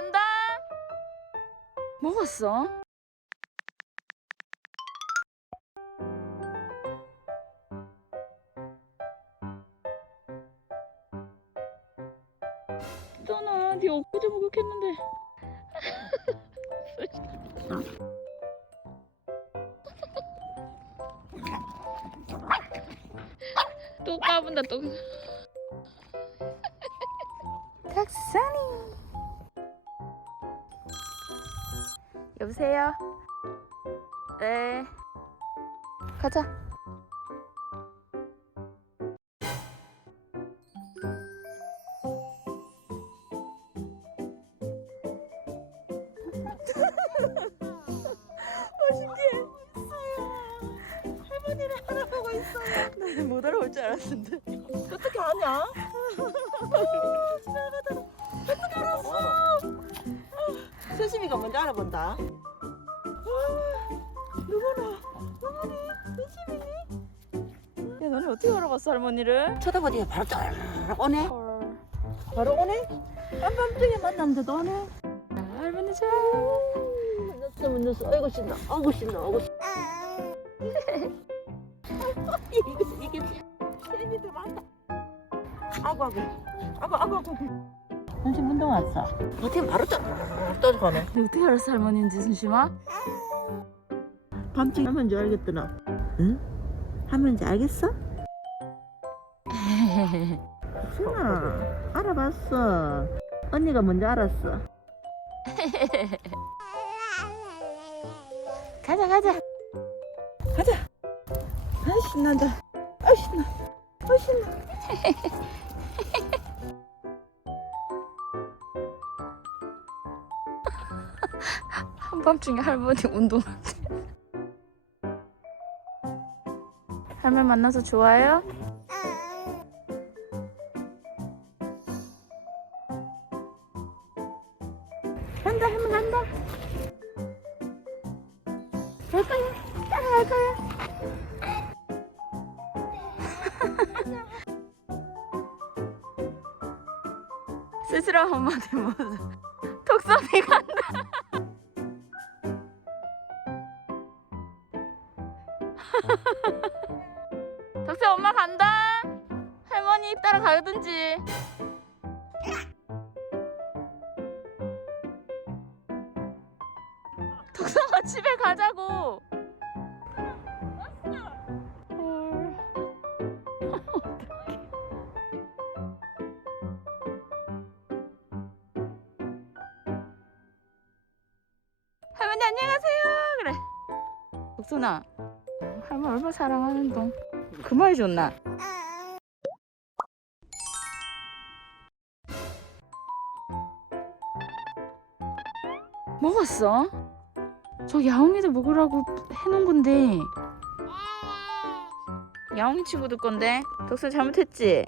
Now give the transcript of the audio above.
간다. 먹었어? 떠나, 네 엊그제 목욕했는데. 또 까분다 또. 탁산이. 여보세요. 네. 가자. 알아보고 있어. 나는 못 알아볼 줄 알았는데. 어떻게 아냐? 지나가 수심이가 먼저 알아본다. 아, 누구나? 누구니? 수심이니? 야, 너네 어떻게 알아봤어, 할머니를? 쳐다보니 바로 쫙 오네. 헐. 바로 오네. 한밤중에 만났는데도 오네. 할머니 잘. 늦었어, 늦었어. 아이고 신나. 아이고 신나. 아이고 신나. 이게 이게 재미도 많다. 아고 아고 아고 아고 아고. 선심 운동 왔어. 어떻게 바로 쫙 떨어가네. 너 어떻게 알았어, 할머니인지, 순심아? 밤중에 하면 줄 알겠더나. 응? 하면 줄 알겠어? 순아 알아봤어. 언니가 먼저 알았어. 가자, 가자. 가자. 아 신난다. 아 신나. 아 신나. 한밤중에 할머니 운동. 할머니 만나서 좋아요? 간다 하면 간다. 갈 거야. 따라갈 거야. 쓸쓸한 엄마한테 톡소리 간다. 덕세 엄마 간다. 할머니 따라 가든지. 덕성아 집에 가자고. 할머니 안녕하세요. 그래. 덕선아, 할머니 얼마나 사랑하는 동. 그 말이 좋나? 먹었어? 저 야옹이도 먹으라고 해놓은 건데 야옹이 친구들 건데 덕선 잘못했지?